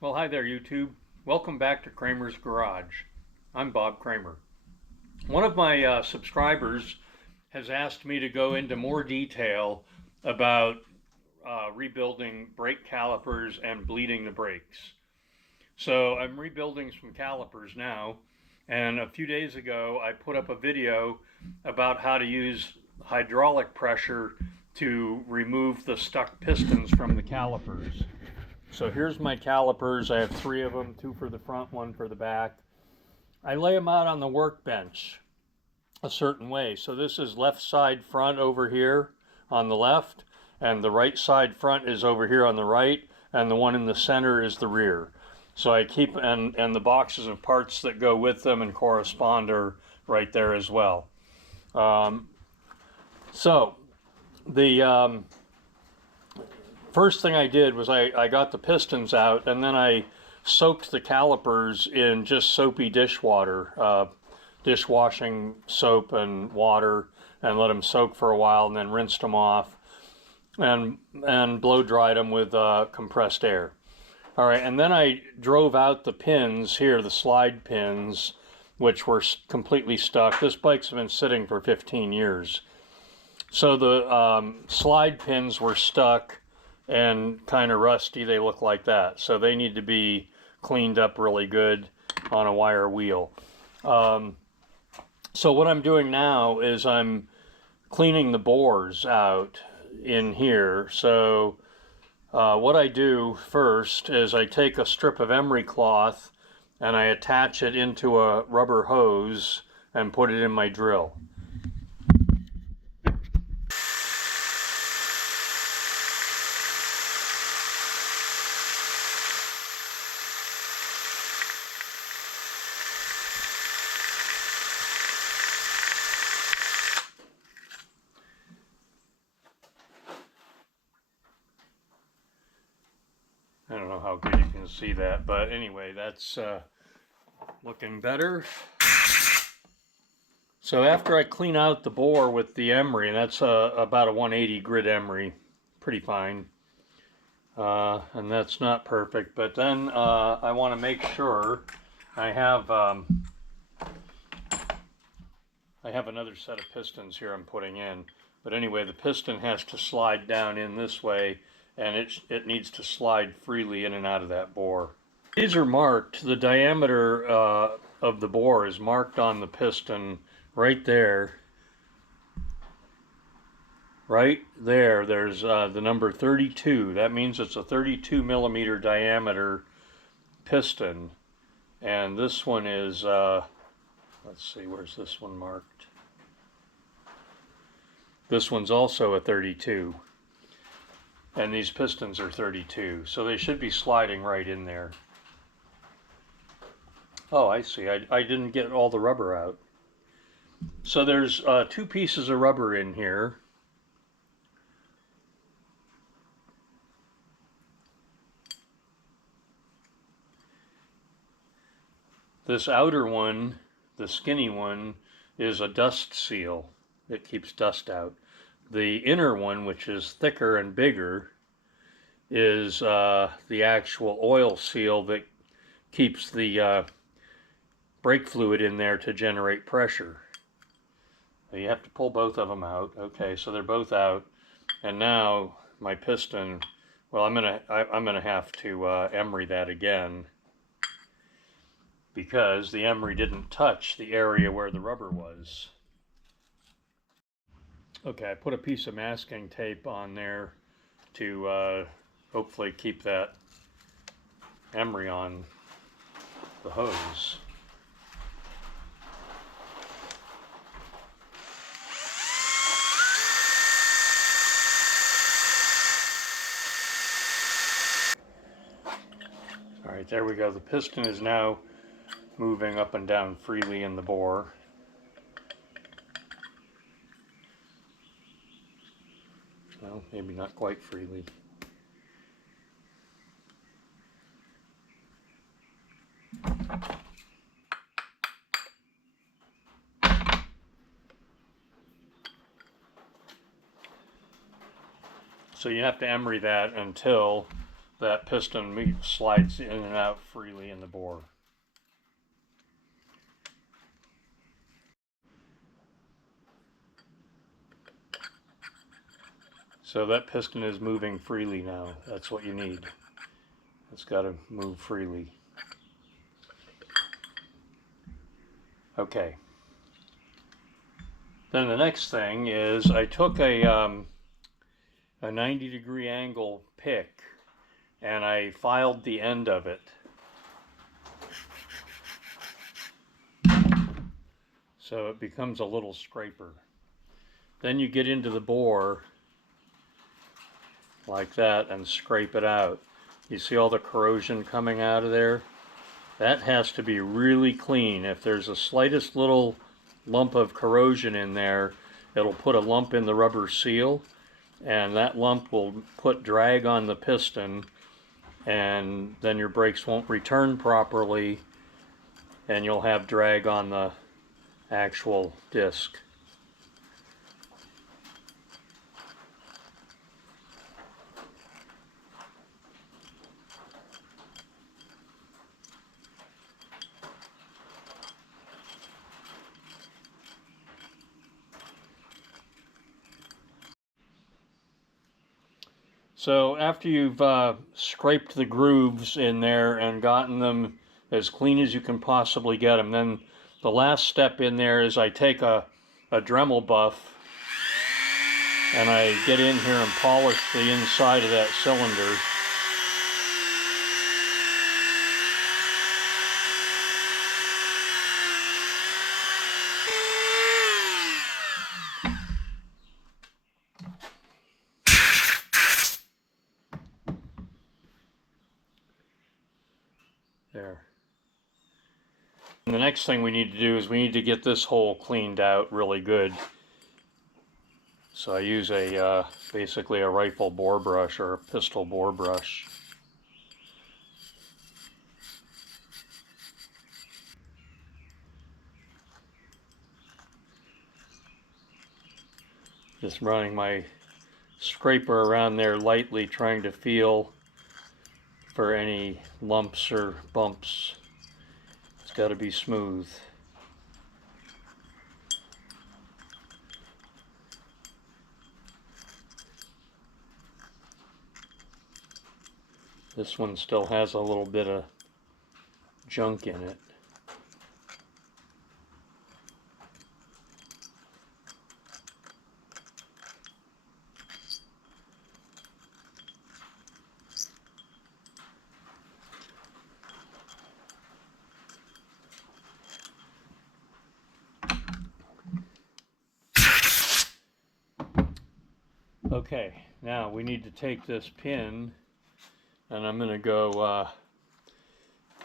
Well, hi there, YouTube. Welcome back to Kramer's Garage. I'm Bob Kramer. One of my subscribers has asked me to go into more detail about rebuilding brake calipers and bleeding the brakes. So I'm rebuilding some calipers now, and a few days ago I put up a video about how to use hydraulic pressure to remove the stuck pistons from the calipers. So here's my calipers. I have three of them, two for the front, one for the back. I lay them out on the workbench a certain way. So this is left side front over here on the left, and the right side front is over here on the right, and the one in the center is the rear. So I keep, and the boxes of parts that go with them and correspond are right there as well. So the first thing I did was I got the pistons out, and then I soaked the calipers in just soapy dishwater, dishwashing soap and water, and let them soak for a while, and then rinsed them off and blow dried them with compressed air. All right, and then I drove out the pins here, the slide pins, which were completely stuck. This bike's been sitting for 15 years. So the slide pins were stuck and kind of rusty. They look like that. So they need to be cleaned up really good on a wire wheel. So what I'm doing now is I'm cleaning the bores out in here. So what I do first is I take a strip of emery cloth and I attach it into a rubber hose and put it in my drill. I don't know how good you can see that, but anyway, that's looking better. So after I clean out the bore with the emery, and that's about a 180 grit emery, pretty fine, and that's not perfect, but then I want to make sure I have another set of pistons here I'm putting in. But anyway, the piston has to slide down in this way, and it needs to slide freely in and out of that bore. These are marked. The diameter of the bore is marked on the piston right there. Right there, there's the number 32. That means it's a 32 millimeter diameter piston. And this one is, let's see, where's this one marked? This one's also a 32. And these pistons are 32, so they should be sliding right in there. Oh, I see. I didn't get all the rubber out. So there's two pieces of rubber in here. This outer one, the skinny one, is a dust seal. It keeps dust out. The inner one, which is thicker and bigger, is the actual oil seal that keeps the brake fluid in there to generate pressure. You have to pull both of them out. Okay, so they're both out, and now my piston. Well, I'm gonna have to emery that again because the emery didn't touch the area where the rubber was. Okay, I put a piece of masking tape on there to hopefully keep that emery on the hose. All right, there we go. The piston is now moving up and down freely in the bore. Well, maybe not quite freely. So you have to emery that until that piston slides in and out freely in the bore. So that piston is moving freely now. That's what you need. It's got to move freely. Okay. Then the next thing is I took a 90-degree angle pick and I filed the end of it. So it becomes a little scraper. Then you get into the bore like that and scrape it out. You see all the corrosion coming out of there? That has to be really clean. If there's the slightest little lump of corrosion in there, it'll put a lump in the rubber seal, and that lump will put drag on the piston, and then your brakes won't return properly, and you'll have drag on the actual disc. So after you've scraped the grooves in there and gotten them as clean as you can possibly get them, then the last step in there is I take a Dremel buff and I get in here and polish the inside of that cylinder. There. And the next thing we need to do is we need to get this hole cleaned out really good. So I use a basically a rifle bore brush or a pistol bore brush. Just running my scraper around there lightly, trying to feel for any lumps or bumps. It's got to be smooth. This one still has a little bit of junk in it. Okay, now we need to take this pin and I'm going to go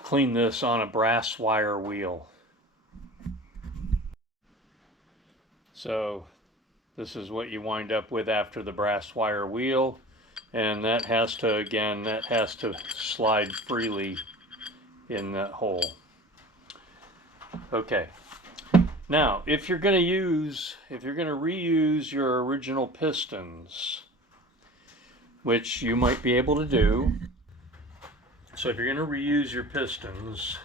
clean this on a brass wire wheel. So this is what you wind up with after the brass wire wheel, and that has to, again, that has to slide freely in that hole. Okay. Now, if you're going to reuse your original pistons, which you might be able to do, so if you're going to reuse your pistons,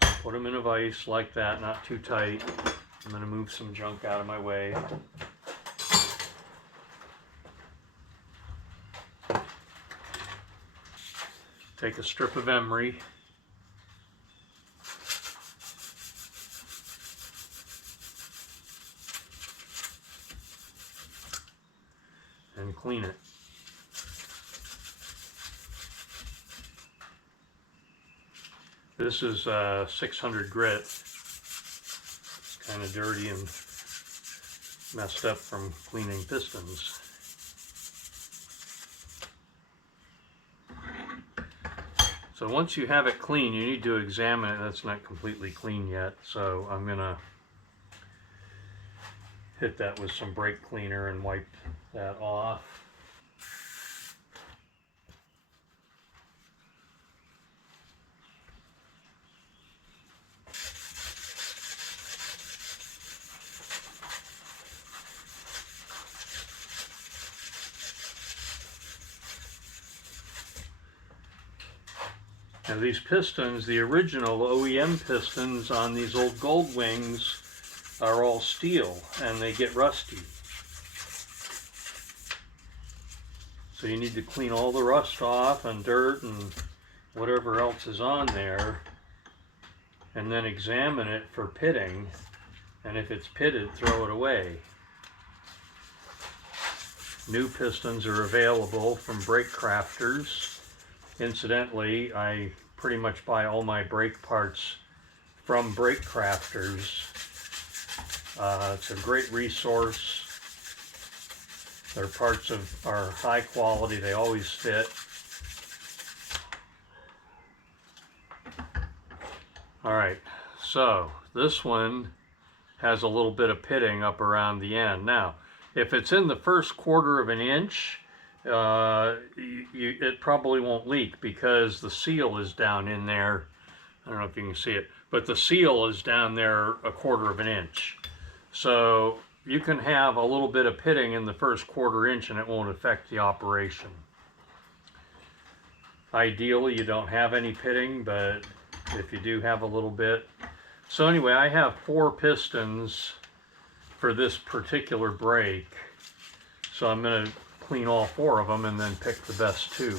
put them in a vise like that, not too tight. I'm going to move some junk out of my way. Take a strip of emery. And clean it. This is 600 grit. It's kind of dirty and messed up from cleaning pistons. So once you have it clean, you need to examine it. That's not completely clean yet, so I'm going to hit that with some brake cleaner and wipe that off. Now these pistons, the original OEM pistons on these old Goldwings, are all steel and they get rusty. So you need to clean all the rust off and dirt and whatever else is on there, and then examine it for pitting, and if it's pitted, throw it away. New pistons are available from brake crafters. Incidentally, I pretty much buy all my brake parts from brake crafters. It's a great resource. Their parts are high quality, they always fit. Alright, so this one has a little bit of pitting up around the end. Now, if it's in the first quarter of an inch, it probably won't leak because the seal is down in there. I don't know if you can see it, but the seal is down there a quarter of an inch. So you can have a little bit of pitting in the first quarter inch and it won't affect the operation. Ideally, you don't have any pitting, but if you do have a little bit. So anyway, I have 4 pistons for this particular brake. So I'm going to clean all 4 of them and then pick the best 2.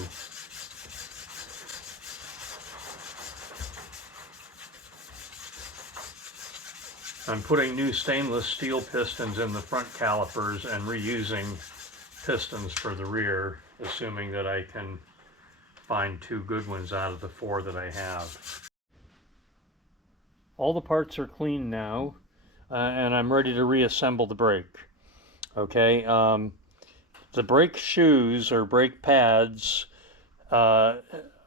I'm putting new stainless steel pistons in the front calipers and reusing pistons for the rear, assuming that I can find 2 good ones out of the 4 that I have. All the parts are clean now, and I'm ready to reassemble the brake. Okay, the brake shoes or brake pads are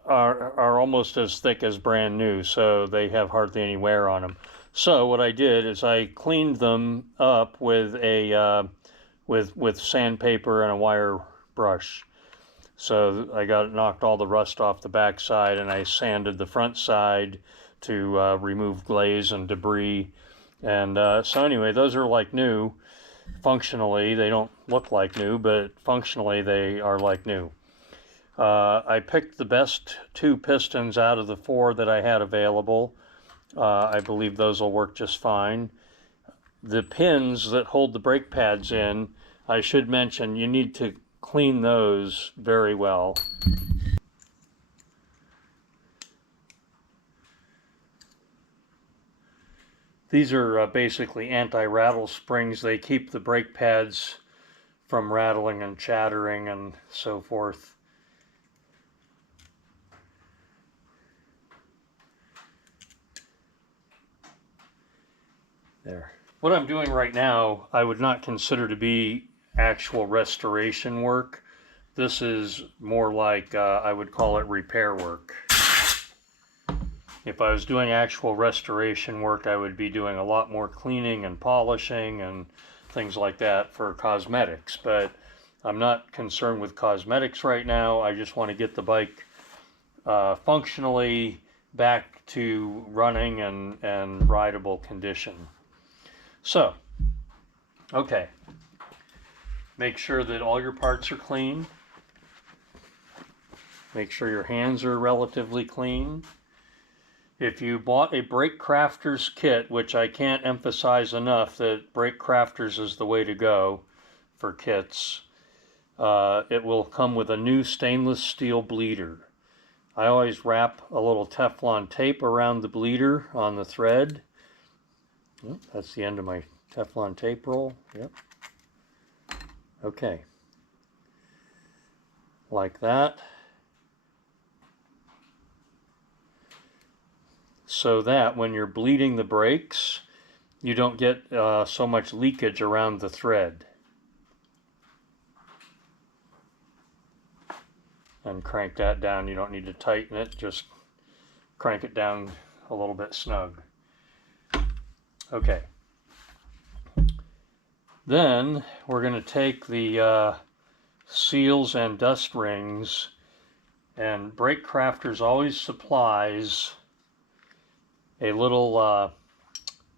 almost as thick as brand new, so they have hardly any wear on them. So what I did is I cleaned them up with a with sandpaper and a wire brush. So I knocked all the rust off the back side, and I sanded the front side to remove glaze and debris. And so anyway, those are like new. Functionally, they don't look like new, but functionally they are like new. I picked the best 2 pistons out of the 4 that I had available. I believe those will work just fine. The pins that hold the brake pads in, I should mention, you need to clean those very well. These are basically anti-rattle springs. They keep the brake pads from rattling and chattering and so forth. There. What I'm doing right now, I would not consider to be actual restoration work. This is more like, I would call it repair work. If I was doing actual restoration work, I would be doing a lot more cleaning and polishing and things like that for cosmetics. But I'm not concerned with cosmetics right now. I just want to get the bike functionally back to running and rideable condition. So, okay, make sure that all your parts are clean. Make sure your hands are relatively clean. If you bought a Brake Crafters kit, which I can't emphasize enough that Brake Crafters is the way to go for kits, it will come with a new stainless steel bleeder. I always wrap a little Teflon tape around the bleeder on the thread. Oh, that's the end of my Teflon tape roll. Yep. Okay. Like that. So that when you're bleeding the brakes, you don't get so much leakage around the thread. And crank that down. You don't need to tighten it, just crank it down a little bit snug. Okay. Then we're going to take the seals and dust rings, and Brake Crafters always supplies a little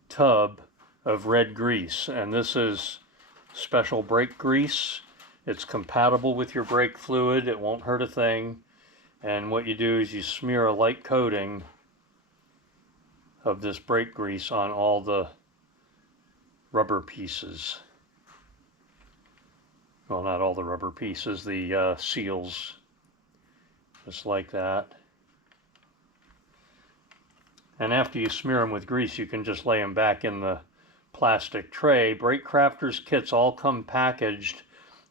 tub of red grease, and this is special brake grease. It's compatible with your brake fluid. It won't hurt a thing, And what you do is you smear a light coating of this brake grease on all the rubber pieces. Well, not all the rubber pieces, the seals, just like that. And after you smear them with grease, you can just lay them back in the plastic tray. Brake Crafters kits all come packaged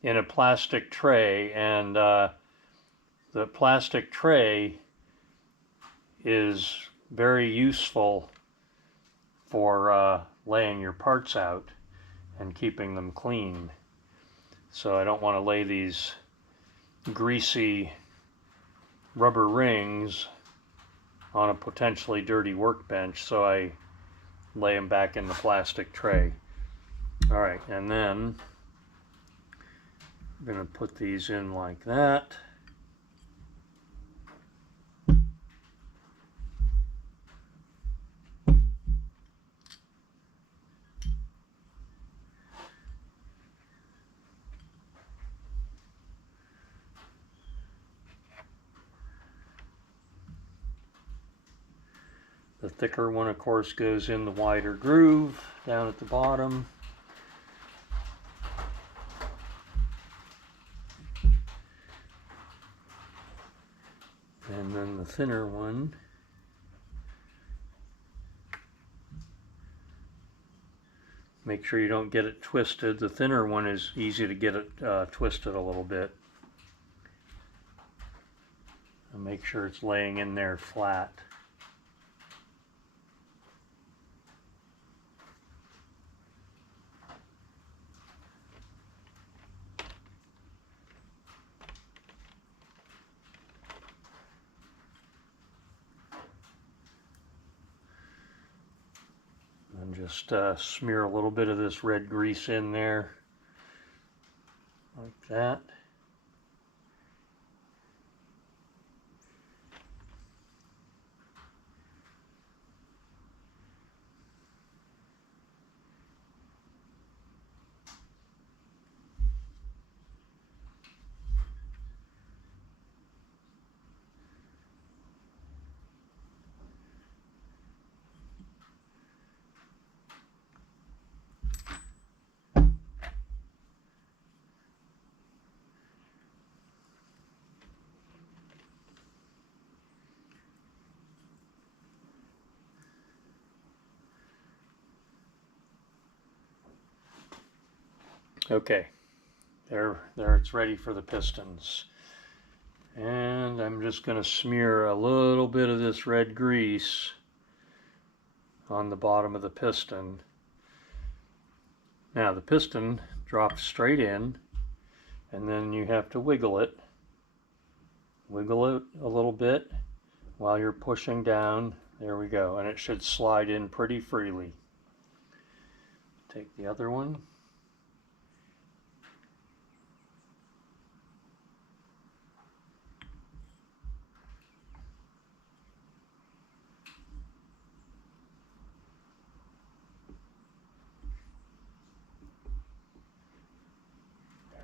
in a plastic tray, and the plastic tray is very useful for laying your parts out and keeping them clean. So I don't want to lay these greasy rubber rings on a potentially dirty workbench, so I lay them back in the plastic tray. All right, and then I'm going to put these in like that. The thicker one, of course, goes in the wider groove down at the bottom. And then the thinner one make sure you don't get it twisted. The thinner one is easy to get it twisted a little bit. And make sure it's laying in there flat. And just smear a little bit of this red grease in there, like that. Okay, there it's ready for the pistons. And I'm just going to smear a little bit of this red grease on the bottom of the piston. Now the piston drops straight in, and then you have to wiggle it. Wiggle it a little bit while you're pushing down. There we go, and it should slide in pretty freely. Take the other one.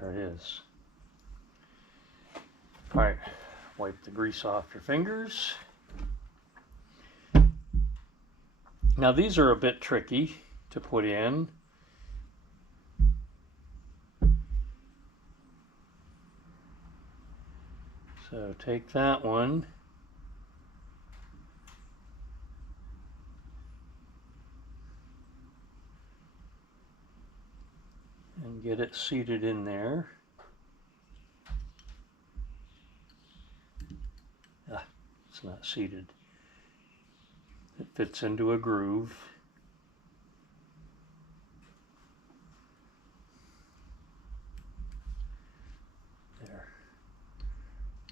There it is. All right, wipe the grease off your fingers. Now these are a bit tricky to put in. So take that one. And get it seated in there. Ah, it's not seated. It fits into a groove. There.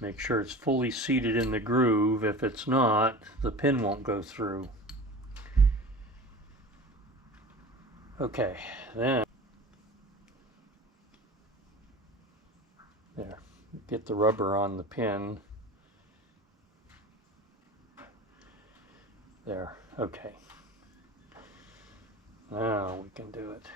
Make sure it's fully seated in the groove. If it's not, the pin won't go through. Okay, then there, get the rubber on the pin. There, okay. Now we can do it.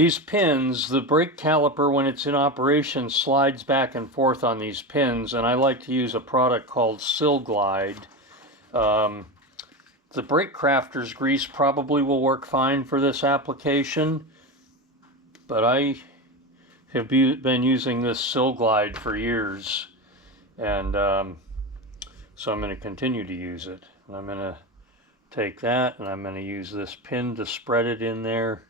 These pins, the brake caliper when it's in operation slides back and forth on these pins, and I like to use a product called Sil Glide. The brake crafter's grease probably will work fine for this application, but I have been using this Sil Glide for years, and so I'm going to continue to use it. And I'm going to take that and I'm going to use this pin to spread it in there.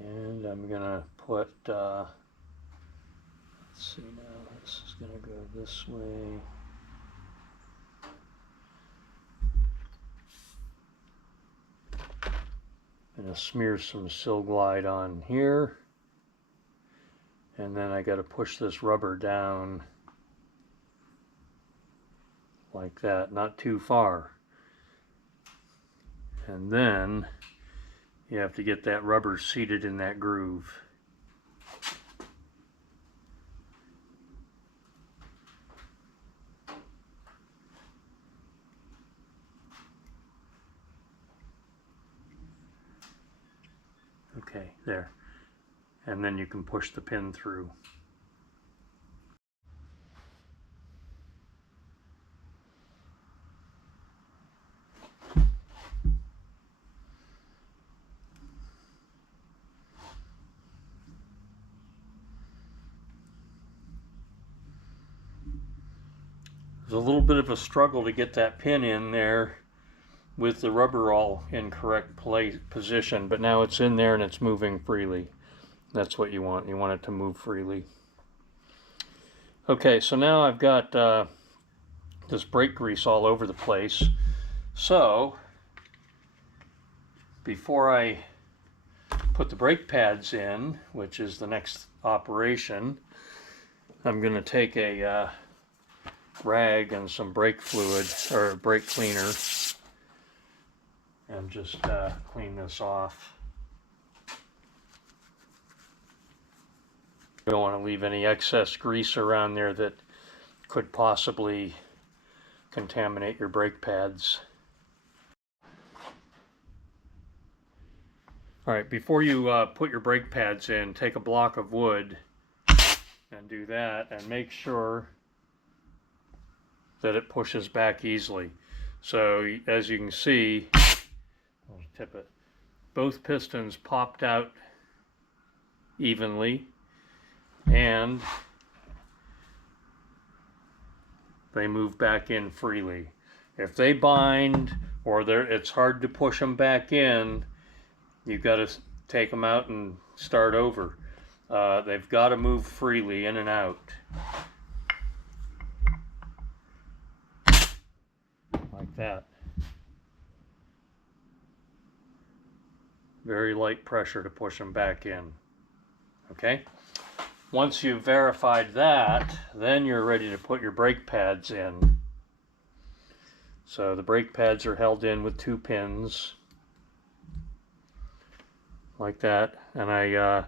And I'm going to put, let's see now, this is going to go this way. I'm going to smear some Sil Glide on here. And then I got to push this rubber down like that, not too far. And then you have to get that rubber seated in that groove. Okay, there. And then you can push the pin through. There's a little bit of a struggle to get that pin in there with the rubber all in correct position, but now it's in there and it's moving freely. That's what you want. You want it to move freely. Okay, so now I've got this brake grease all over the place. So before I put the brake pads in, which is the next operation, I'm going to take a rag and some brake fluid or brake cleaner and just clean this off. You don't want to leave any excess grease around there that could possibly contaminate your brake pads. Alright, before you put your brake pads in, take a block of wood and do that, and make sure that it pushes back easily. So as you can see, I'll tip it, both pistons popped out evenly and they move back in freely. If they bind or it's hard to push them back in, you've got to take them out and start over. They've got to move freely in and out. Like that. Very light pressure to push them back in. Okay? Once you've verified that, then you're ready to put your brake pads in. So the brake pads are held in with 2 pins. Like that. And I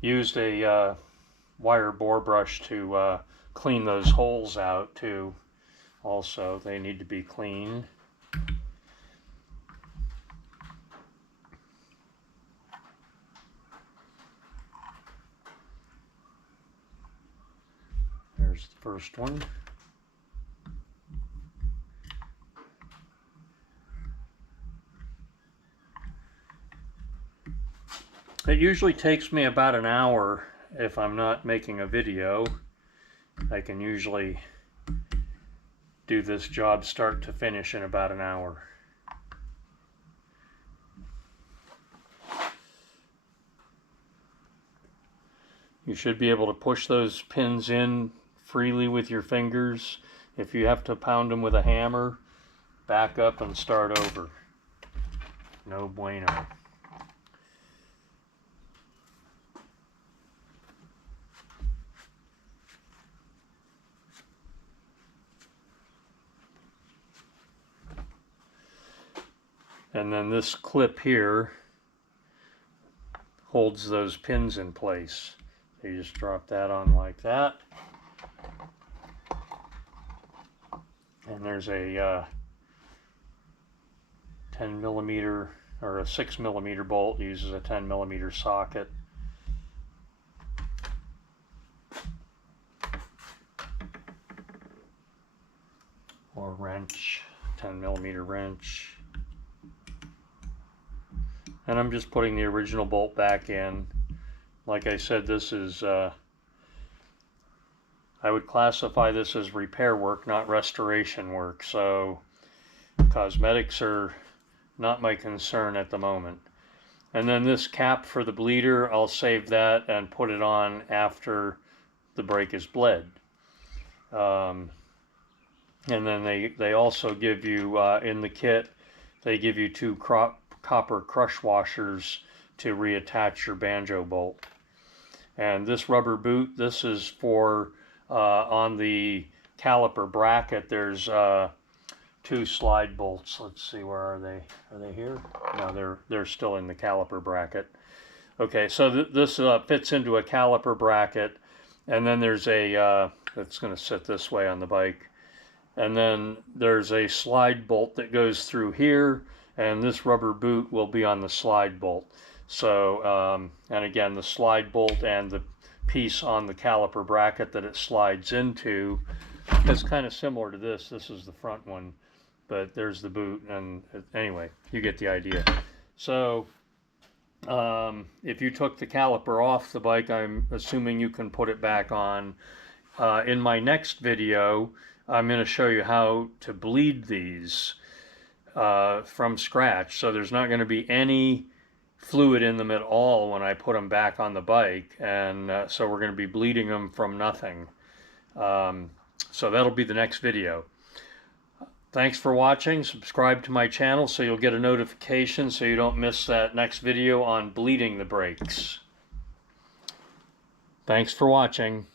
used a wire bore brush to clean those holes out too. Also, they need to be cleaned. There's the first one. It usually takes me about an hour if I'm not making a video. I can usually do this job start to finish in about an hour. You should be able to push those pins in freely with your fingers. If you have to pound them with a hammer, back up and start over. No bueno. And then this clip here holds those pins in place. So you just drop that on like that. And there's a 10 millimeter or a 6 millimeter bolt, uses a 10 millimeter socket. Or wrench, 10 millimeter wrench. And I'm just putting the original bolt back in. Like I said, this is, I would classify this as repair work, not restoration work. So cosmetics are not my concern at the moment. And then this cap for the bleeder, I'll save that and put it on after the brake is bled. And then they also give you, in the kit, they give you 2 copper crush washers to reattach your banjo bolt. And this rubber boot, this is for, on the caliper bracket, there's 2 slide bolts. Let's see, where are they? Are they here? No, they're still in the caliper bracket. Okay, so this fits into a caliper bracket, and then there's a, that's going to sit this way on the bike. And then there's a slide bolt that goes through here, and this rubber boot will be on the slide bolt. So, and again, the slide bolt and the piece on the caliper bracket that it slides into is kind of similar to this. This is the front one, but there's the boot, and anyway, you get the idea. So, if you took the caliper off the bike, I'm assuming you can put it back on. In my next video, I'm going to show you how to bleed these from scratch. So there's not going to be any fluid in them at all when I put them back on the bike, and so we're going to be bleeding them from nothing. So that'll be the next video. Thanks for watching. Subscribe to my channel so you'll get a notification so you don't miss that next video on bleeding the brakes. Thanks for watching.